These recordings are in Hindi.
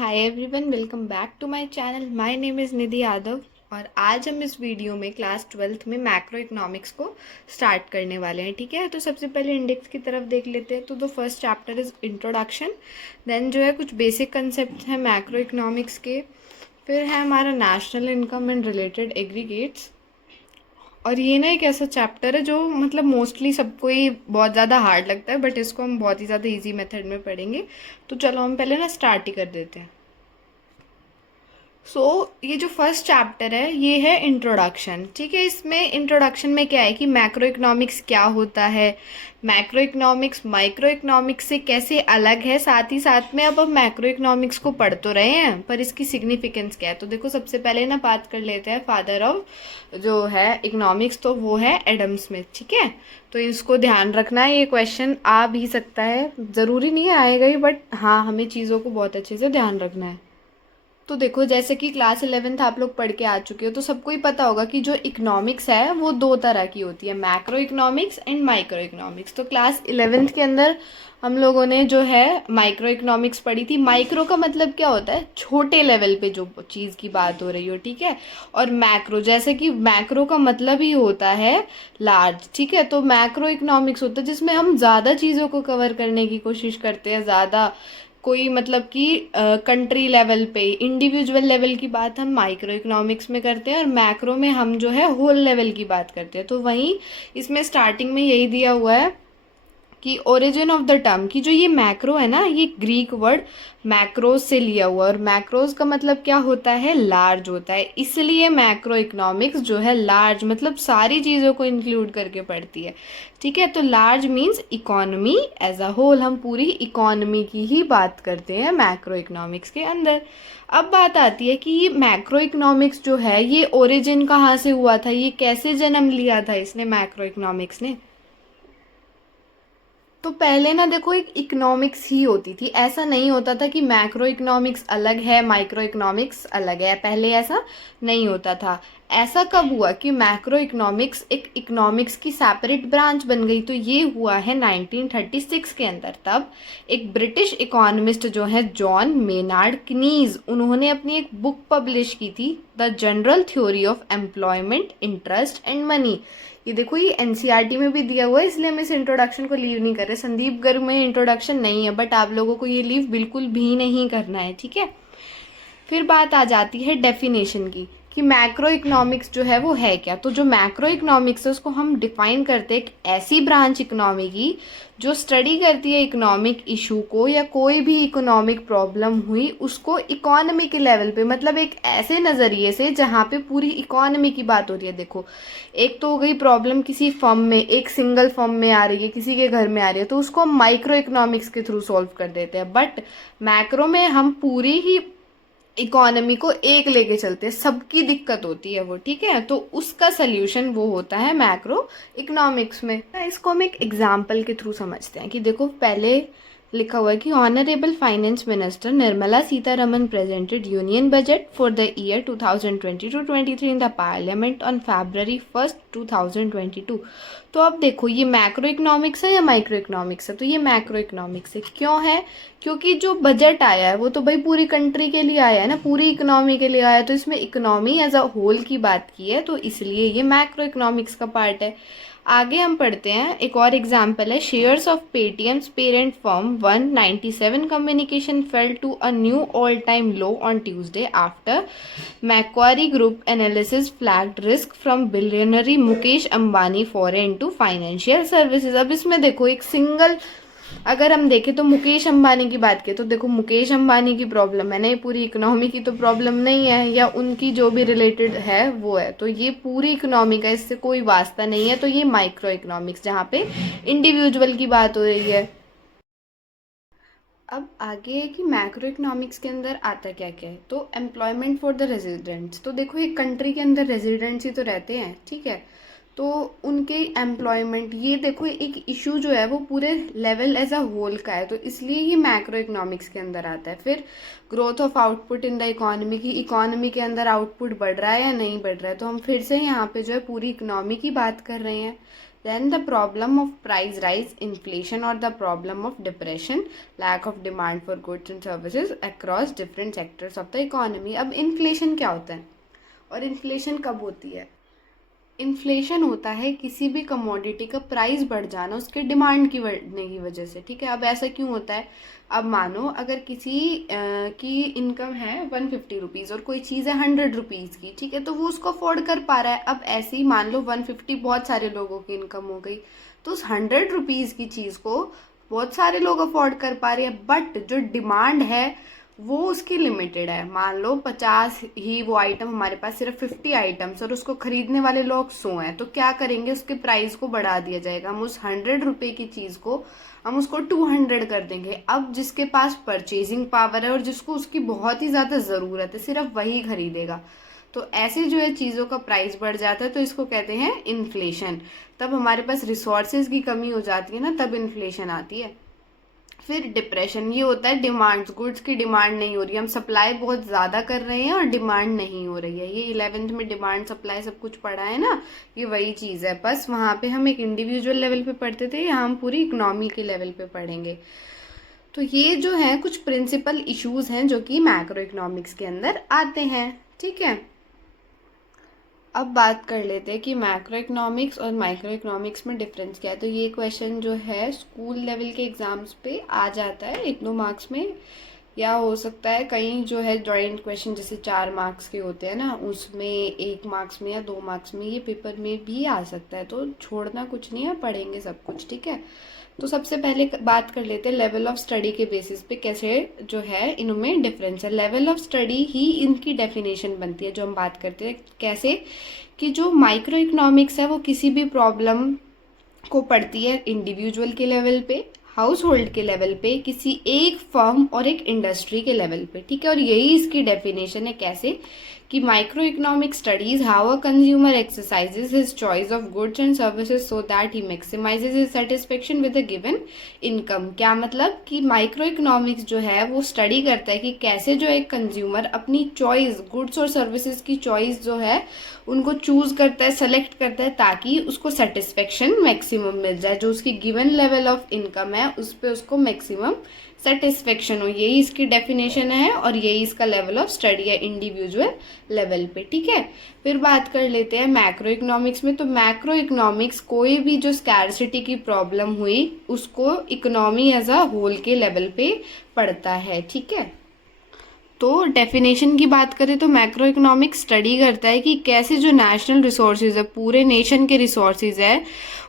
Hi everyone, welcome back to my channel. My name is Nidhi Yadav और आज हम इस वीडियो में क्लास 12th में मैक्रो इकोनॉमिक्स को स्टार्ट करने वाले हैं। ठीक है, तो सबसे पहले इंडेक्स की तरफ देख लेते हैं। तो the first chapter is introduction, then जो है कुछ बेसिक कंसेप्ट हैं मैक्रो इकोनॉमिक्स के, फिर है हमारा national income and related aggregates. और ये ना एक ऐसा चैप्टर है जो मतलब मोस्टली सबको ही बहुत ज़्यादा हार्ड लगता है, बट इसको हम बहुत ही ज़्यादा इजी मेथड में पढ़ेंगे। तो चलो हम पहले ना स्टार्ट ही कर देते हैं। ये जो फर्स्ट चैप्टर है ये है इंट्रोडक्शन। ठीक है, इसमें इंट्रोडक्शन में क्या है कि मैक्रो इकोनॉमिक्स क्या होता है, मैक्रो इकोनॉमिक्स माइक्रो इकोनॉमिक्स से कैसे अलग है, साथ ही साथ में अब हम मैक्रो इकोनॉमिक्स को पढ़ तो रहे हैं पर इसकी सिग्निफिकेंस क्या है। तो देखो सबसे पहले ना बात कर लेते हैं फादर ऑफ जो है इकोनॉमिक्स, तो वो है एडम स्मिथ। ठीक है, तो इसको ध्यान रखना है, ये क्वेश्चन आ भी सकता है, ज़रूरी नहीं आएगा ही, बट हाँ हमें चीज़ों को बहुत अच्छे से ध्यान रखना है। तो देखो जैसे कि क्लास 11th आप लोग पढ़ के आ चुके हो, तो सबको ही पता होगा कि जो इकोनॉमिक्स है वो दो तरह की होती है, macro economics and micro economics. तो क्लास 11th के अंदर हम लोगों ने जो है माइक्रो इकोनॉमिक्स पढ़ी थी। माइक्रो का मतलब क्या होता है, छोटे लेवल पे जो चीज़ की बात हो रही हो। ठीक है, और मैक्रो जैसे कि मैक्रो का मतलब ही होता है लार्ज। ठीक है, तो मैक्रो इकोनॉमिक्स होता है जिसमें हम ज़्यादा चीज़ों को कवर करने की कोशिश करते हैं, ज़्यादा कोई मतलब कि कंट्री लेवल पे इंडिविजुअल लेवल की बात हम माइक्रो इकोनॉमिक्स में करते हैं और मैक्रो में हम जो है होल लेवल की बात करते हैं। तो वहीं इसमें स्टार्टिंग में यही दिया हुआ है कि ओरिजिन ऑफ द टर्म की जो ये मैक्रो है ना, ये ग्रीक वर्ड मैक्रोस से लिया हुआ, और मैक्रोस का मतलब क्या होता है, लार्ज होता है। इसलिए मैक्रो इकोनॉमिक्स जो है लार्ज मतलब सारी चीज़ों को इंक्लूड करके पढ़ती है। ठीक है, तो large means economy as a whole, हम पूरी इकोनॉमी की ही बात करते हैं मैक्रो इकोनॉमिक्स के अंदर। अब बात आती है कि ये मैक्रो इकोनॉमिक्स जो है ये ओरिजिन कहाँ से हुआ था, ये कैसे जन्म लिया था इसने मैक्रो इकोनॉमिक्स ने। तो पहले ना देखो एक इकोनॉमिक्स ही होती थी, ऐसा नहीं होता था कि मैक्रो इकोनॉमिक्स अलग है माइक्रो इकोनॉमिक्स अलग है, पहले ऐसा नहीं होता था। ऐसा कब हुआ कि मैक्रो इकोनॉमिक्स एक इकोनॉमिक्स की सेपरेट ब्रांच बन गई, तो ये हुआ है 1936 के अंदर। तब एक ब्रिटिश इकोनॉमिस्ट जो है जॉन मेनार्ड कीनीज, उन्होंने अपनी एक बुक पब्लिश की थी, the general theory of employment interest and money. ये देखो ये एनसीईआरटी में भी दिया हुआ है, इसलिए हम इस इंट्रोडक्शन को लीव नहीं कर रहे। संदीप गर्ग में इंट्रोडक्शन नहीं है, बट आप लोगों को ये लीव बिल्कुल भी नहीं करना है। ठीक है, फिर बात आ जाती है डेफिनेशन की कि मैक्रो इकोनॉमिक्स जो है वो है क्या। तो जो मैक्रो इकोनॉमिक्स है उसको हम डिफाइन करते हैं एक ऐसी ब्रांच इकोनॉमी की जो स्टडी करती है इकोनॉमिक इशू को, या कोई भी इकोनॉमिक प्रॉब्लम हुई उसको इकोनॉमी के लेवल पे, मतलब एक ऐसे नज़रिए से जहाँ पे पूरी इकोनॉमी की बात हो रही है। देखो एक तो हो गई प्रॉब्लम किसी फर्म में, एक सिंगल फर्म में आ रही है, किसी के घर में आ रही है, तो उसको हम माइक्रो इकोनॉमिक्स के थ्रू सॉल्व कर देते हैं। बट मैक्रो में हम पूरी ही इकोनॉमी को एक लेके चलते हैं, सबकी दिक्कत होती है वो। ठीक है, तो उसका सल्यूशन वो होता है मैक्रो इकोनॉमिक्स में। इसको हम एक एग्जाम्पल के थ्रू समझते हैं कि देखो पहले लिखा हुआ है कि honourable finance minister Nirmala Sitharaman presented union budget for the year 2022-23 in the parliament on February 1st 2022। तो अब देखो ये मैक्रो इकोनॉमिक्स है या माइक्रो इकोनॉमिक्स है, तो ये मैक्रो इकोनॉमिक्स है। क्यों है, क्योंकि जो बजट आया है वो तो भाई पूरी कंट्री के लिए आया है ना, पूरी इकोनॉमी के लिए आया है, तो इसमें इकोनॉमी एज अ होल की बात की है, तो इसलिए ये मैक्रो इकोनॉमिक्स का पार्ट है। आगे हम पढ़ते हैं, एक और एग्जाम्पल है, shares of Paytm's parent firm 197 communication fell to a new all time low on Tuesday after Macquarie group analysis flagged risk from billionaire Mukesh Ambani foray to financial services. अब इसमें देखो एक सिंगल, अगर हम देखें तो मुकेश अंबानी की बात करें तो देखो मुकेश अंबानी की प्रॉब्लम है ना, ये पूरी इकोनॉमी की तो प्रॉब्लम नहीं है, या उनकी जो भी रिलेटेड है वो है, तो ये पूरी इकोनॉमी का इससे कोई वास्ता नहीं है। तो ये माइक्रो इकोनॉमिक्स जहाँ पे इंडिविजुअल की बात हो रही है। अब आगे है कि मैक्रो इकोनॉमिक्स के अंदर आता क्या क्या है, तो एम्प्लॉयमेंट फॉर द रेजिडेंट्स। तो देखो एक कंट्री के अंदर रेजिडेंट्स ही तो रहते हैं। ठीक है, तो उनके एम्प्लॉयमेंट, ये देखो एक इशू जो है वो पूरे लेवल एज अ होल का है, तो इसलिए ये मैक्रो इकोनॉमिक्स के अंदर आता है। फिर growth of output in the economy, की इकोनॉमी के अंदर आउटपुट बढ़ रहा है या नहीं बढ़ रहा है, तो हम फिर से यहाँ पे जो है पूरी इकोनॉमी की बात कर रहे हैं। Then the problem of price rise, inflation or the problem of depression, lack of demand for goods and services across different sectors of the economy। अब इन्फ्लेशन क्या होता है और इन्फ्लेशन कब होती है? इन्फ्लेशन होता है किसी भी कमोडिटी का प्राइस बढ़ जाना उसके डिमांड की बढ़ने की वजह से, ठीक है। अब ऐसा क्यों होता है? अब मानो अगर किसी की इनकम है 150 रुपीज़ और कोई चीज़ है 100 रुपीज़ की, ठीक है, तो वो उसको अफोर्ड कर पा रहा है। अब ऐसे ही मान लो 150 बहुत सारे लोगों की इनकम हो गई, तो उस 100 रुपीज़ की चीज़ को बहुत सारे लोग अफोर्ड कर पा रहे हैं, बट जो डिमांड है वो उसकी लिमिटेड है। मान लो 50 ही वो आइटम, हमारे पास सिर्फ 50 आइटम्स और उसको खरीदने वाले लोग 100 हैं, तो क्या करेंगे, उसके प्राइस को बढ़ा दिया जाएगा। हम उस 100 रुपये की चीज़ को हम उसको 200 कर देंगे। अब जिसके पास परचेजिंग पावर है और जिसको उसकी बहुत ही ज़्यादा ज़रूरत है, सिर्फ वही खरीदेगा। तो ऐसे जो है चीज़ों का प्राइस बढ़ जाता है, तो इसको कहते हैं इन्फ्लेशन। तब हमारे पास रिसोर्सेज की कमी हो जाती है ना, तब इन्फ्लेशन आती है। फिर डिप्रेशन, ये होता है डिमांड्स, गुड्स की डिमांड नहीं हो रही, हम सप्लाई बहुत ज़्यादा कर रहे हैं और डिमांड नहीं हो रही है। ये 11th में डिमांड सप्लाई सब कुछ पढ़ा है ना, ये वही चीज़ है, बस वहाँ पे हम एक इंडिविजुअल लेवल पे पढ़ते थे, यहाँ हम पूरी इकोनॉमी के लेवल पे पढ़ेंगे। तो ये जो है कुछ प्रिंसिपल इश्यूज हैं जो कि मैक्रो इकोनॉमिक्स के अंदर आते हैं, ठीक है। अब बात कर लेते हैं कि मैक्रो इकोनॉमिक्स और माइक्रो इकोनॉमिक्स में डिफरेंस क्या है। तो ये क्वेश्चन जो है स्कूल लेवल के एग्जाम्स पे आ जाता है 1-2 मार्क्स में, या हो सकता है कहीं जो है जॉइंट क्वेश्चन जैसे 4 मार्क्स के होते हैं ना, उसमें 1 मार्क्स में या 2 मार्क्स में ये पेपर में भी आ सकता है। तो छोड़ना कुछ नहीं है, पढ़ेंगे सब कुछ, ठीक है। तो सबसे पहले बात कर लेते हैं लेवल ऑफ स्टडी के बेसिस पे कैसे जो है इनमें डिफरेंस है। लेवल ऑफ स्टडी ही इनकी डेफिनेशन बनती है जो हम बात करते हैं कैसे, कि जो माइक्रो इकोनॉमिक्स है वो किसी भी प्रॉब्लम को पढ़ती है इंडिविजुअल के लेवल पे, हाउस होल्ड के लेवल पे, किसी एक फर्म और एक इंडस्ट्री के लेवल पे, ठीक है। और यही इसकी डेफिनेशन है कैसे, कि micro economic studies how a consumer exercises his choice of goods and services so that he maximizes his satisfaction with a given income. क्या मतलब कि माइक्रो इकोनॉमिक्स जो है वो स्टडी करता है कि कैसे जो एक कंज्यूमर अपनी चॉइस, गुड्स और सर्विसेज की चॉइस जो है उनको चूज करता है, सेलेक्ट करता है, ताकि उसको सेटिस्फेक्शन मैक्सिमम मिल जाए, जो उसकी गिवन लेवल ऑफ इनकम है उस पर उसको मैक्सिमम सेटिस्फेक्शन हो। यही इसकी डेफिनेशन है और यही इसका लेवल ऑफ स्टडी है इंडिविजुअल लेवल पे, ठीक है। फिर बात कर लेते हैं मैक्रो इकोनॉमिक्स में। तो मैक्रो इकोनॉमिक्स कोई भी जो स्कैरसिटी की प्रॉब्लम हुई उसको इकोनॉमी एज अ होल के लेवल पे पढ़ता है, ठीक है। तो डेफिनेशन की बात करें तो मैक्रो इकोनॉमिक्स स्टडी करता है कि कैसे जो नेशनल रिसोर्सेज है, पूरे नेशन के रिसोर्सेज है,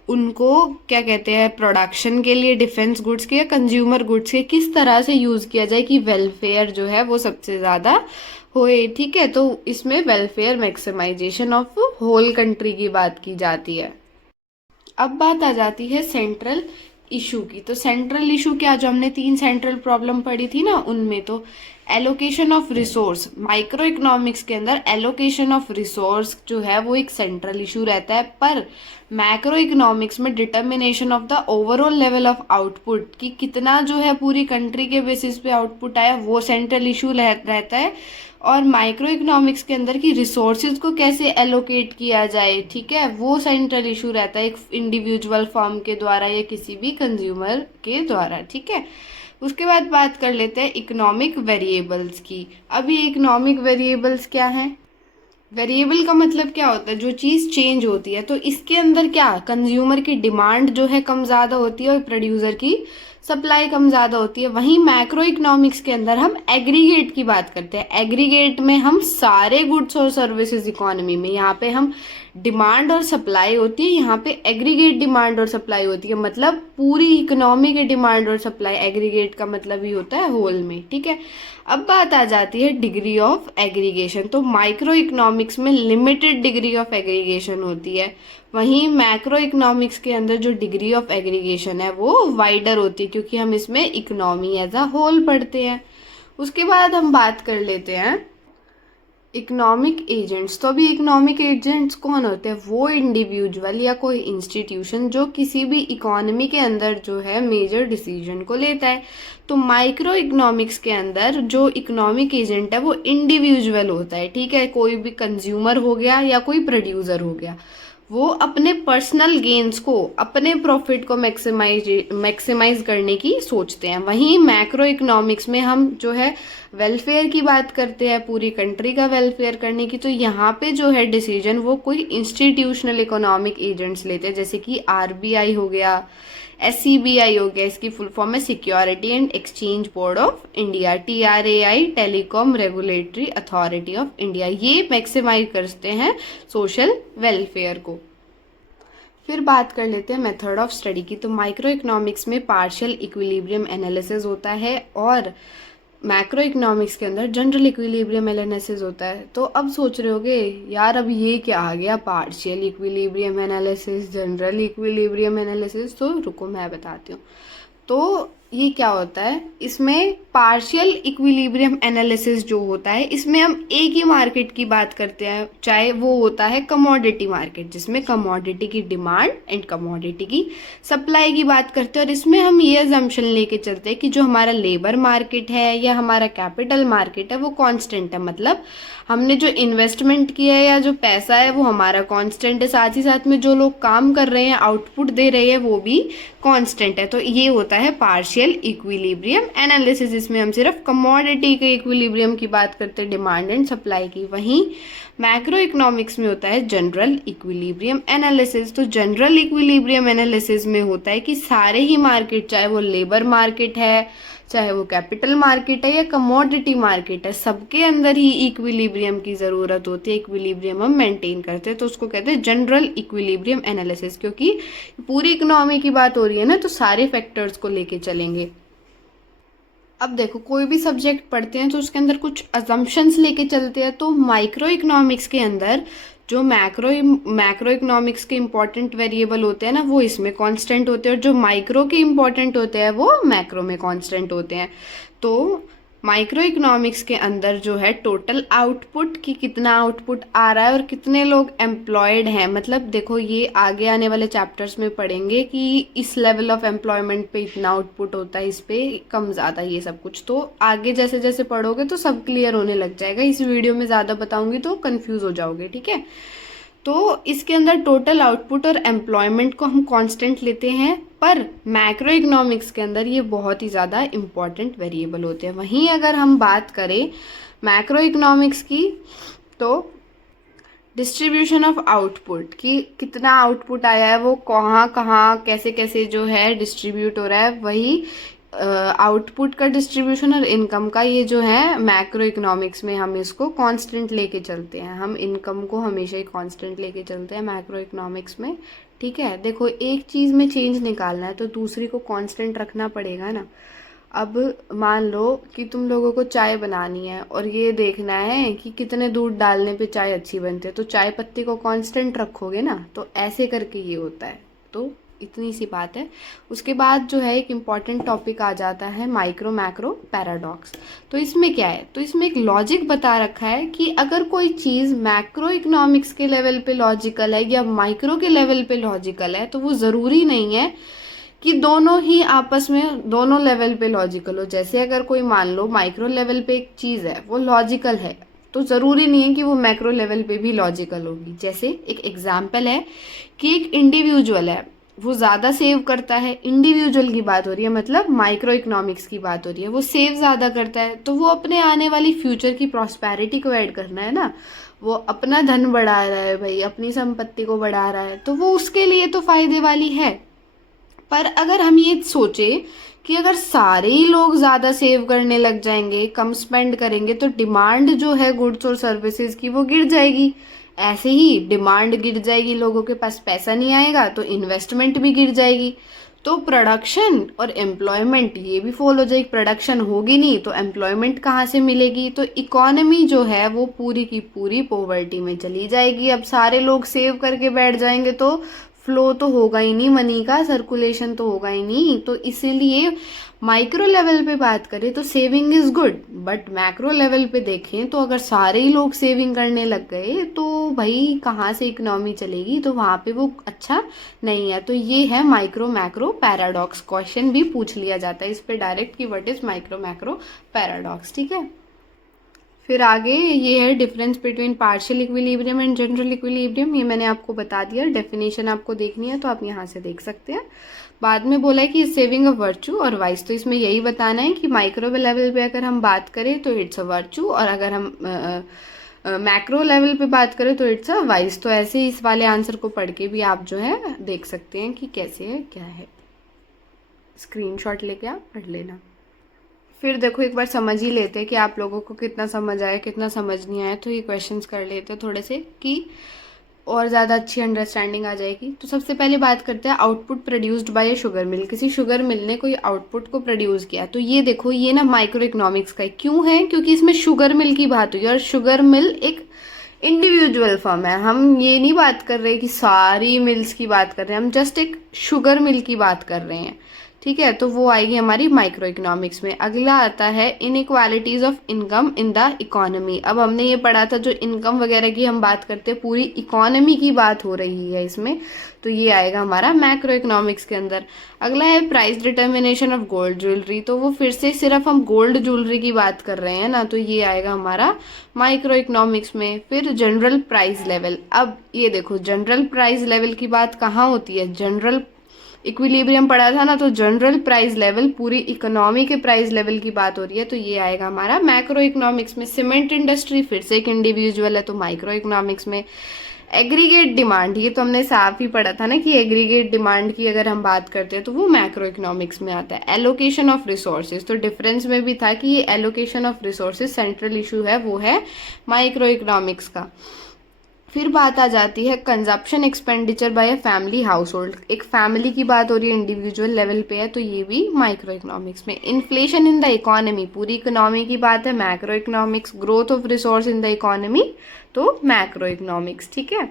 उनको क्या कहते हैं, प्रोडक्शन के लिए, डिफेंस गुड्स के या कंज्यूमर गुड्स के किस तरह से यूज़ किया जाए कि वेलफेयर जो है वो सबसे ज़्यादा होए, ठीक है। तो इसमें welfare maximisation of whole country की बात की जाती है। अब बात आ जाती है सेंट्रल इशू की। तो सेंट्रल इशू क्या, जो हमने 3 सेंट्रल प्रॉब्लम पढ़ी थी ना, उनमें तो allocation of resource, micro economics के अंदर एलोकेशन ऑफ रिसोर्स जो है वो एक सेंट्रल इशू रहता है, पर मैक्रो इकोनॉमिक्स में determination of the overall level of output, कि कितना जो है पूरी कंट्री के बेसिस पे आउटपुट आया, वो सेंट्रल इशू रहता है। और माइक्रो इकोनॉमिक्स के अंदर की रिसोर्सेज को कैसे एलोकेट किया जाए, ठीक है, वो सेंट्रल इशू रहता है एक इंडिविजुअल फर्म के द्वारा या किसी भी कंज्यूमर के द्वारा, ठीक है। उसके बाद बात कर लेते हैं इकोनॉमिक वेरिएबल्स की। अब ये इकोनॉमिक वेरिएबल्स क्या हैं? वेरिएबल का मतलब क्या होता है, जो चीज़ चेंज होती है। तो इसके अंदर क्या, कंज्यूमर की डिमांड जो है कम ज़्यादा होती है और प्रोड्यूसर की सप्लाई कम ज़्यादा होती है। वहीं मैक्रो इकोनॉमिक्स के अंदर हम एग्रीगेट की बात करते हैं। एग्रीगेट में हम सारे गुड्स और सर्विसेज इकोनॉमी में, यहाँ पे हम डिमांड और सप्लाई होती है, यहाँ पे एग्रीगेट डिमांड और सप्लाई होती है, मतलब पूरी इकोनॉमी के डिमांड और सप्लाई। एग्रीगेट का मतलब ही होता है होल में, ठीक है। अब बात आ जाती है डिग्री ऑफ एग्रीगेशन। तो माइक्रो इकोनॉमिक्स में लिमिटेड डिग्री ऑफ एग्रीगेशन होती है, वहीं मैक्रो इकोनॉमिक्स के अंदर जो डिग्री ऑफ एग्रीगेशन है वो वाइडर होती है, क्योंकि हम इसमें इकोनॉमी एज अ होल पढ़ते हैं। उसके बाद हम बात कर लेते हैं इकोनॉमिक एजेंट्स, तो अभी इकोनॉमिक एजेंट्स कौन होते हैं? वो इंडिविजुअल या कोई इंस्टीट्यूशन जो किसी भी इकोनॉमी के अंदर जो है मेजर डिसीजन को लेता है। तो माइक्रो इकोनॉमिक्स के अंदर जो इकोनॉमिक एजेंट है वो इंडिविजुअल होता है, ठीक है। कोई भी कंज्यूमर हो गया या कोई प्रोड्यूसर हो गया, वो अपने पर्सनल गेन्स को, अपने प्रॉफिट को मैक्सिमाइज करने की सोचते हैं। वहीं मैक्रो इकोनॉमिक्स में हम जो है वेलफेयर की बात करते हैं, पूरी कंट्री का वेलफेयर करने की। तो यहाँ पे जो है डिसीजन वो कोई इंस्टीट्यूशनल इकोनॉमिक एजेंट्स लेते हैं, जैसे कि आरबीआई हो गया, एससीबीआई हो गया, इसकी फुल फॉर्म है security and exchange board of India, TRAI telecom regulatory authority of India. ये मैक्सिमाइज करते हैं सोशल वेलफेयर को। फिर बात कर लेते हैं मेथड ऑफ स्टडी की। तो माइक्रो इकोनॉमिक्स में पार्शियल इक्विलिब्रियम एनालिसिस होता है और मैक्रो इकोनॉमिक्स के अंदर जनरल इक्विलिब्रियम एनालिसिस होता है। तो अब सोच रहे होगे यार अब ये क्या आ गया, partial equilibrium analysis, general equilibrium analysis. तो रुको मैं बताती हूँ। तो ये क्या होता है, इसमें पार्शियल इक्विलिब्रियम एनालिसिस जो होता है इसमें हम एक ही मार्केट की बात करते हैं, चाहे वो होता है कमोडिटी मार्केट, जिसमें कमोडिटी की डिमांड एंड कमोडिटी की सप्लाई की बात करते हैं। और इसमें हम ये अजम्पशन लेके चलते हैं कि जो हमारा लेबर मार्केट है या हमारा कैपिटल मार्केट है वो कांस्टेंट है, मतलब हमने जो इन्वेस्टमेंट किया है या जो पैसा है वो हमारा कांस्टेंट है, साथ ही साथ में जो लोग काम कर रहे हैं, आउटपुट दे रहे हैं, वो भी कांस्टेंट है। तो ये होता है पार्शियल इक्विलिब्रियम एनालिसिस। इसमें हम सिर्फ कमोडिटी के इक्विलिब्रियम की बात करते हैं, डिमांड एंड सप्लाई की। वहीं मैक्रो इकोनॉमिक्स में होता है जनरल इक्विलिब्रियम एनालिसिस। तो जनरल इक्विलिब्रियम एनालिसिस में होता है कि सारे ही मार्केट, चाहे वो लेबर मार्केट है, चाहे वो कैपिटल मार्केट है या कमोडिटी मार्केट है, सबके अंदर ही इक्विलिब्रियम की ज़रूरत होती है। इक्विलिब्रियम हम मेंटेन करते हैं, तो उसको कहते हैं जनरल इक्विलिब्रियम एनालिसिस। क्योंकि पूरी इकोनॉमी की बात हो रही है ना, तो सारे फैक्टर्स को लेके चलेंगे। अब देखो कोई भी सब्जेक्ट पढ़ते हैं तो उसके अंदर कुछ अजम्पशंस लेके चलते हैं। तो माइक्रो इकोनॉमिक्स के अंदर जो मैक्रो इकोनॉमिक्स के इम्पॉर्टेंट वेरिएबल होते हैं ना, वो इसमें कांस्टेंट होते हैं, और जो माइक्रो के इम्पॉर्टेंट होते हैं वो मैक्रो में कांस्टेंट होते हैं। तो माइक्रो इकोनॉमिक्स के अंदर जो है टोटल आउटपुट की कितना आउटपुट आ रहा है और कितने लोग एम्प्लॉयड हैं, मतलब देखो ये आगे आने वाले चैप्टर्स में पढ़ेंगे कि इस लेवल ऑफ एम्प्लॉयमेंट पे इतना आउटपुट होता है, इस पे कम ज़्यादा, ये सब कुछ तो आगे जैसे जैसे पढ़ोगे तो सब क्लियर होने लग जाएगा। इस वीडियो में ज़्यादा बताऊंगी तो कन्फ्यूज़ हो जाओगे, ठीक है। तो इसके अंदर टोटल आउटपुट और एम्प्लॉयमेंट को हम कांस्टेंट लेते हैं, पर मैक्रो इकोनॉमिक्स के अंदर ये बहुत ही ज़्यादा इम्पॉर्टेंट वेरिएबल होते हैं। वहीं अगर हम बात करें मैक्रो इकोनॉमिक्स की, तो डिस्ट्रीब्यूशन ऑफ आउटपुट की, कितना आउटपुट आया है, वो कहाँ कहाँ कैसे कैसे जो है डिस्ट्रीब्यूट हो रहा है, वही आउटपुट का डिस्ट्रीब्यूशन और इनकम का, ये जो है मैक्रो इकोनॉमिक्स में हम इसको कांस्टेंट लेके चलते हैं। हम इनकम को हमेशा ही कांस्टेंट लेके चलते हैं मैक्रो इकोनॉमिक्स में, ठीक है। देखो एक चीज़ में चेंज निकालना है तो दूसरी को कांस्टेंट रखना पड़ेगा ना। अब मान लो कि तुम लोगों को चाय बनानी है और ये देखना है कि कितने दूध डालने पे चाय अच्छी बनती है, तो चाय पत्ती को कांस्टेंट रखोगे ना, तो ऐसे करके ये होता है। तो इतनी सी बात है। उसके बाद जो है एक इम्पॉर्टेंट टॉपिक आ जाता है माइक्रो मैक्रो पैराडॉक्स। तो इसमें क्या है, तो इसमें एक लॉजिक बता रखा है कि अगर कोई चीज़ मैक्रो इकोनॉमिक्स के लेवल पे लॉजिकल है या माइक्रो के लेवल पे लॉजिकल है, तो वो ज़रूरी नहीं है कि दोनों ही आपस में दोनों लेवल पे लॉजिकल हो। जैसे अगर कोई मान लो माइक्रो लेवल पे एक चीज़ है वो लॉजिकल है, तो ज़रूरी नहीं है कि वो मैक्रो लेवल पे भी लॉजिकल होगी। जैसे एक एग्जाम्पल है कि एक इंडिविजुअल है, वो ज़्यादा सेव करता है, इंडिविजुअल की बात हो रही है, मतलब माइक्रो इकोनॉमिक्स की बात हो रही है, वो सेव ज़्यादा करता है, तो वो अपने आने वाली फ्यूचर की प्रॉस्पेरिटी को ऐड करना है ना, वो अपना धन बढ़ा रहा है भाई, अपनी संपत्ति को बढ़ा रहा है, तो वो उसके लिए तो फायदे वाली है। पर अगर हम ये सोचे कि अगर सारे ही लोग ज़्यादा सेव करने लग जाएंगे, कम स्पेंड करेंगे, तो डिमांड जो है गुड्स और सर्विसेज की वो गिर जाएगी। ऐसे ही डिमांड गिर जाएगी, लोगों के पास पैसा नहीं आएगा तो इन्वेस्टमेंट भी गिर जाएगी, तो प्रोडक्शन और एम्प्लॉयमेंट ये भी फॉल हो जाएगी। प्रोडक्शन होगी नहीं तो एम्प्लॉयमेंट कहाँ से मिलेगी, तो इकोनॉमी जो है वो पूरी की पूरी पॉवर्टी में चली जाएगी। अब सारे लोग सेव करके बैठ जाएंगे तो फ्लो तो होगा ही नहीं मनी का, सर्कुलेशन तो होगा ही नहीं। तो इसीलिए माइक्रो लेवल पे बात करें तो saving is good, but macro level पे देखें तो अगर सारे ही लोग सेविंग करने लग गए तो भाई कहाँ से इकोनॉमी चलेगी, तो वहाँ पे वो अच्छा नहीं है। तो ये है माइक्रो मैक्रो पैराडॉक्स। क्वेश्चन भी पूछ लिया जाता है इस पे डायरेक्ट कि what is micro macro paradox, ठीक है। फिर आगे ये है difference between partial equilibrium and general equilibrium. ये मैंने आपको बता दिया, डेफिनेशन आपको देखनी है तो आप यहाँ से देख सकते हैं। बाद में बोला है कि सेविंग अ वर्चू और वाइस, तो इसमें यही बताना है कि माइक्रो लेवल पे अगर हम बात करें तो इट्स अ वर्चू, और अगर हम मैक्रो लेवल पे बात करें तो इट्स अ वाइस। तो ऐसे ही इस वाले आंसर को पढ़ के भी आप जो है देख सकते हैं कि कैसे है क्या है। स्क्रीनशॉट लेके आप पढ़ लेना। फिर देखो एक बार समझ ही लेते हैं कि आप लोगों को कितना समझ आया कितना समझ नहीं आया। तो ये क्वेश्चंस कर लेते हैं थोड़े से कि और ज़्यादा अच्छी अंडरस्टैंडिंग आ जाएगी। तो सबसे पहले बात करते हैं output produced by A sugar mill. किसी शुगर मिल ने कोई आउटपुट को प्रोड्यूस किया, तो ये देखो ये ना माइक्रो इकोनॉमिक्स का है। क्यों है? क्योंकि इसमें शुगर मिल की बात हुई और शुगर मिल एक इंडिविजुअल फर्म है। हम ये नहीं बात कर रहे कि सारी मिल्स की बात कर रहे हैं, हम जस्ट एक शुगर मिल की बात कर रहे हैं, ठीक है। तो वो आएगी हमारी माइक्रो इकोनॉमिक्स में। अगला आता है inequalities of income in the economy. अब हमने ये पढ़ा था जो इनकम वगैरह की हम बात करते हैं, पूरी इकोनॉमी की बात हो रही है इसमें, तो ये आएगा हमारा मैक्रो इकोनॉमिक्स के अंदर। अगला है price determination of gold jewellery. तो वो फिर से सिर्फ हम गोल्ड ज्वेलरी की बात कर रहे हैं ना, तो ये आएगा हमारा माइक्रो इकोनॉमिक्स में। फिर जनरल प्राइस लेवल। अब ये देखो जनरल प्राइस लेवल की बात कहाँ होती है, जनरल इक्विलिब्रियम पढ़ा था ना, तो जनरल प्राइस लेवल पूरी इकोनॉमी के प्राइस लेवल की बात हो रही है, तो ये आएगा हमारा मैक्रो इकोनॉमिक्स में। सीमेंट इंडस्ट्री फिर से एक इंडिविजुअल है, तो माइक्रो इकोनॉमिक्स में। एग्रीगेट डिमांड, ये तो हमने साफ ही पढ़ा था ना कि एग्रीगेट डिमांड की अगर हम बात करते हैं तो वो मैक्रो इकोनॉमिक्स में आता है। एलोकेशन ऑफ रिसोर्सेज, तो डिफरेंस में भी था कि ये allocation of resources central issue है, वो है माइक्रो इकोनॉमिक्स का। फिर बात आ जाती है consumption expenditure bye a family house hold. एक फैमिली की बात हो रही है, इंडिविजुअल लेवल पे है, तो ये भी माइक्रो इकोनॉमिक्स में। इन्फ्लेशन इन द इकोनॉमी, पूरी इकोनॉमी की बात है, macro economics. Growth of resource in the economy, तो मैक्रो इकोनॉमिक्स, ठीक है।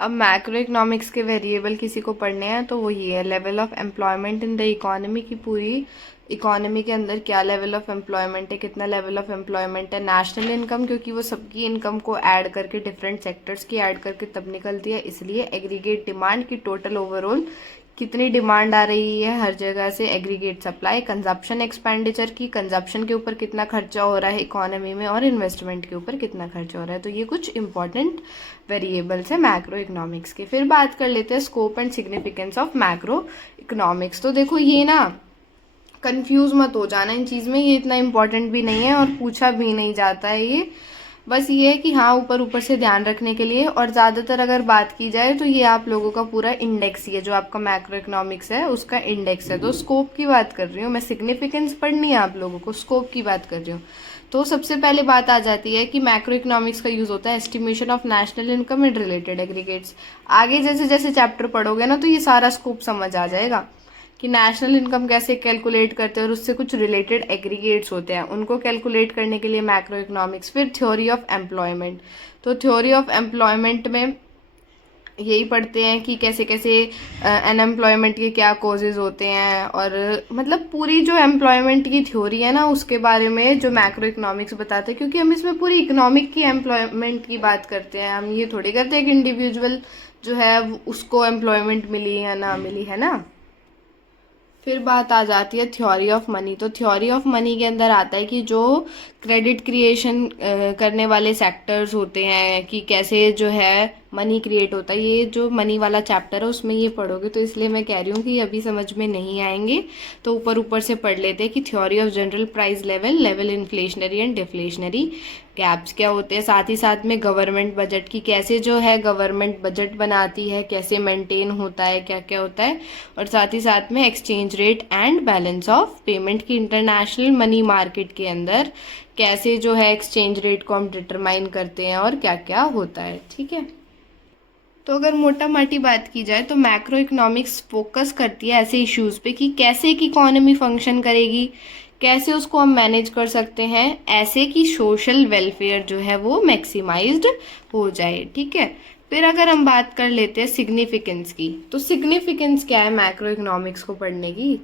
अब मैक्रो इकोनॉमिक्स के वेरिएबल किसी को पढ़ने हैं तो वो ये है level of employment in the economy, की पूरी इकोनॉमी के अंदर क्या लेवल ऑफ एम्प्लॉयमेंट है, कितना लेवल ऑफ एम्प्लॉयमेंट है। नेशनल इनकम, क्योंकि वो सबकी इनकम को ऐड करके डिफरेंट सेक्टर्स की ऐड करके तब निकलती है, इसलिए एग्रीगेट डिमांड की टोटल ओवरऑल कितनी डिमांड आ रही है हर जगह से, एग्रीगेट सप्लाई। कंजप्शन एक्सपेंडिचर की, कंजप्शन के ऊपर कितना खर्चा हो रहा है इकोनॉमी में, और इन्वेस्टमेंट के ऊपर कितना खर्चा हो रहा है। तो ये कुछ इंपॉर्टेंट वेरिएबल्स है मैक्रो इकोनॉमिक्स के। फिर बात कर लेते हैं scope and significance of macro economics. तो देखो ये ना कंफ्यूज मत हो जाना इन चीज़ में, ये इतना इंपॉर्टेंट भी नहीं है और पूछा भी नहीं जाता है ये, बस ये है कि हाँ ऊपर ऊपर से ध्यान रखने के लिए। और ज़्यादातर अगर बात की जाए तो ये आप लोगों का पूरा इंडेक्स ही है, जो आपका मैक्रो इकोनॉमिक्स है उसका इंडेक्स है। तो स्कोप की बात कर रही हूँ मैं, सिग्निफिकेंस पढ़नी है आप लोगों को, स्कोप की बात कर रही हूँ। तो सबसे पहले बात आ जाती है कि मैक्रो इकोनॉमिक्स का यूज़ होता है estimation of national income and related aggregates. आगे जैसे जैसे चैप्टर पढ़ोगे ना तो ये सारा स्कोप समझ आ जाएगा कि नेशनल इनकम कैसे कैलकुलेट करते हैं और उससे कुछ रिलेटेड एग्रीगेट्स होते हैं, उनको कैलकुलेट करने के लिए मैक्रो इकोनॉमिक्स। फिर थ्योरी ऑफ एम्प्लॉयमेंट, तो थ्योरी ऑफ एम्प्लॉयमेंट में यही पढ़ते हैं कि कैसे कैसे अनएम्प्लॉयमेंट के क्या कॉजेज होते हैं, और मतलब पूरी जो एम्प्लॉयमेंट की थ्योरी है ना उसके बारे में जो मैक्रो इकोनॉमिक्स बताते हैं, क्योंकि हम इसमें पूरी इकोनॉमिक की एम्प्लॉयमेंट की बात करते हैं, हम ये थोड़ी करते हैं कि इंडिविजुअल जो है उसको एम्प्लॉयमेंट मिली या ना मिली, है ना। फिर बात आ जाती है थ्योरी ऑफ मनी। तो थ्योरी ऑफ मनी के अंदर आता है कि जो क्रेडिट क्रिएशन करने वाले सेक्टर्स होते हैं कि कैसे जो है मनी क्रिएट होता है, ये जो मनी वाला चैप्टर है उसमें ये पढ़ोगे, तो इसलिए मैं कह रही हूँ कि अभी समझ में नहीं आएंगे, तो ऊपर ऊपर से पढ़ लेते हैं कि theory of general price level, level inflationary and deflationary gaps क्या होते हैं। साथ ही साथ में गवर्नमेंट बजट की, कैसे जो है गवर्नमेंट बजट बनाती है, कैसे मेंटेन होता है, क्या क्या होता है। और साथ ही साथ में exchange rate and balance of payment की, इंटरनेशनल मनी मार्केट के अंदर कैसे जो है एक्सचेंज रेट को हम डिटरमाइन करते हैं और क्या क्या होता है, ठीक है। तो अगर मोटा मोटी बात की जाए तो मैक्रो इकोनॉमिक्स फोकस करती है ऐसे इश्यूज पे कि कैसे एक इकोनॉमी फंक्शन करेगी, कैसे उसको हम मैनेज कर सकते हैं ऐसे कि सोशल वेलफेयर जो है वो मैक्सिमाइज्ड हो जाए, ठीक है। फिर अगर हम बात कर लेते हैं सिग्निफिकेंस की, तो सिग्निफिकेंस क्या है मैक्रो इकोनॉमिक्स को पढ़ने की।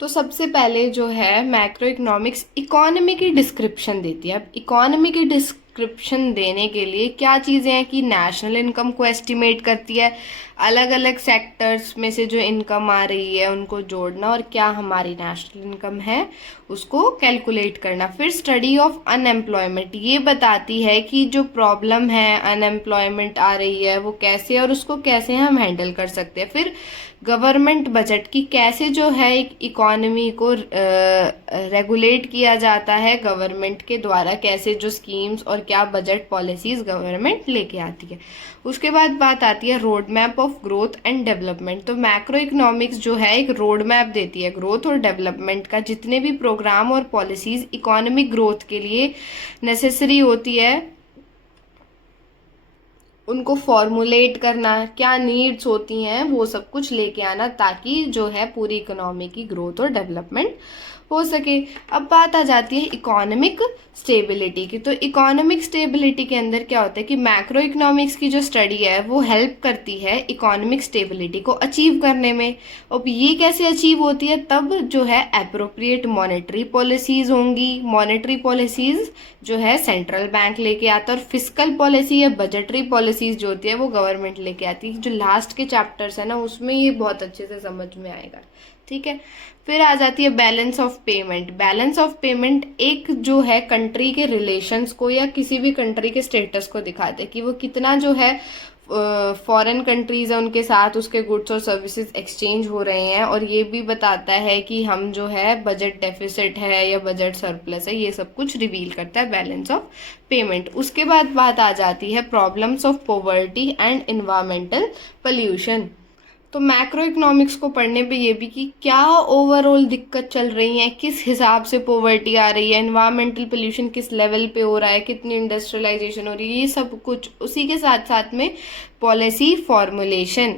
तो सबसे पहले जो है मैक्रो इकोनॉमिक्स इकोनॉमी की डिस्क्रिप्शन देती है। अब इकोनॉमी की डिस्क्रिप्शन देने के लिए क्या चीज़ें हैं कि नेशनल इनकम को एस्टिमेट करती है, अलग अलग सेक्टर्स में से जो इनकम आ रही है उनको जोड़ना और क्या हमारी नेशनल इनकम है उसको कैलकुलेट करना। फिर स्टडी ऑफ अनएम्प्लॉयमेंट, ये बताती है कि जो प्रॉब्लम है अनएम्प्लॉयमेंट आ रही है वो कैसे और उसको कैसे हम हैंडल कर सकते हैं। फिर गवर्नमेंट बजट की कैसे जो है एक इकोनॉमी को रेगुलेट किया जाता है गवर्नमेंट के द्वारा, कैसे जो स्कीम्स और क्या बजट पॉलिसीज गवर्नमेंट लेके आती है। उसके बाद बात आती है road map of growth and development. तो मैक्रो इकोनॉमिक्स जो है एक रोड मैप देती है ग्रोथ और डेवलपमेंट का, जितने भी प्रोग्राम और पॉलिसीज इकोनॉमिक ग्रोथ के लिए नेसेसरी होती है उनको फॉर्मुलेट करना, क्या नीड्स होती हैं वो सब कुछ लेके आना, ताकि जो है पूरी इकोनॉमी की ग्रोथ और डेवलपमेंट हो सके। अब बात आ जाती है इकोनॉमिक स्टेबिलिटी की। तो इकोनॉमिक स्टेबिलिटी के अंदर क्या होता है कि मैक्रो इकोनॉमिक्स की जो स्टडी है वो हेल्प करती है इकोनॉमिक स्टेबिलिटी को अचीव करने में। अब ये कैसे अचीव होती है, तब जो है एप्रोप्रिएट मॉनेटरी पॉलिसीज होंगी। मॉनेटरी पॉलिसीज जो है सेंट्रल बैंक लेके आता है, और फिस्कल पॉलिसी या बजटरी पॉलिसीज जो होती है वो गवर्नमेंट लेके आती है। जो लास्ट के चैप्टर्स है ना उसमें ये बहुत अच्छे से समझ में आएगा, ठीक है। फिर आ जाती है balance of payment. Balance of payment एक जो है कंट्री के रिलेशंस को या किसी भी कंट्री के स्टेटस को दिखाते हैं कि वो कितना जो है फॉरेन कंट्रीज है उनके साथ उसके गुड्स और सर्विसेज एक्सचेंज हो रहे हैं, और ये भी बताता है कि हम जो है बजट डेफिसिट है या बजट सरप्लस है, ये सब कुछ रिवील करता है बैलेंस ऑफ पेमेंट। उसके बाद बात आ जाती है problems of poverty and environmental pollution. तो मैक्रो इकोनॉमिक्स को पढ़ने पे ये भी कि क्या ओवरऑल दिक्कत चल रही है, किस हिसाब से पॉवर्टी आ रही है, एनवायरमेंटल पोल्यूशन किस लेवल पे हो रहा है, कितनी इंडस्ट्रियलाइजेशन हो रही है, ये सब कुछ। उसी के साथ साथ में पॉलिसी फॉर्मुलेशन।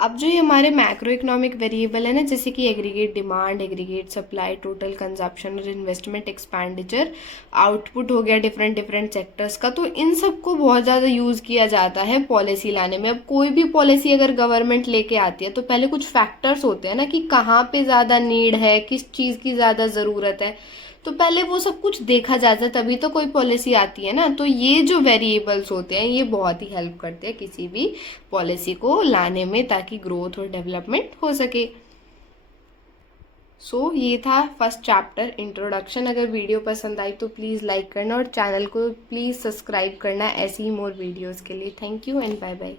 अब जो ये हमारे मैक्रो इकोनॉमिक वेरिएबल है ना, जैसे कि aggregate demand, aggregate supply, total consumption और इन्वेस्टमेंट एक्सपेंडिचर, आउटपुट हो गया डिफरेंट डिफरेंट सेक्टर्स का, तो इन सबको बहुत ज़्यादा यूज़ किया जाता है पॉलिसी लाने में। अब कोई भी पॉलिसी अगर गवर्नमेंट लेके आती है तो पहले कुछ फैक्टर्स होते हैं ना कि कहाँ पे ज़्यादा नीड है, किस चीज़ की ज़्यादा ज़रूरत है, तो पहले वो सब कुछ देखा जाता है तभी तो कोई पॉलिसी आती है ना। तो ये जो वेरिएबल्स होते हैं ये बहुत ही हेल्प करते हैं किसी भी पॉलिसी को लाने में, ताकि ग्रोथ और डेवलपमेंट हो सके। ये था फर्स्ट चैप्टर इंट्रोडक्शन। अगर वीडियो पसंद आई तो प्लीज़ लाइक करना और चैनल को प्लीज़ सब्सक्राइब करना ऐसी ही मोर वीडियोज़ के लिए। Thank you and bye bye.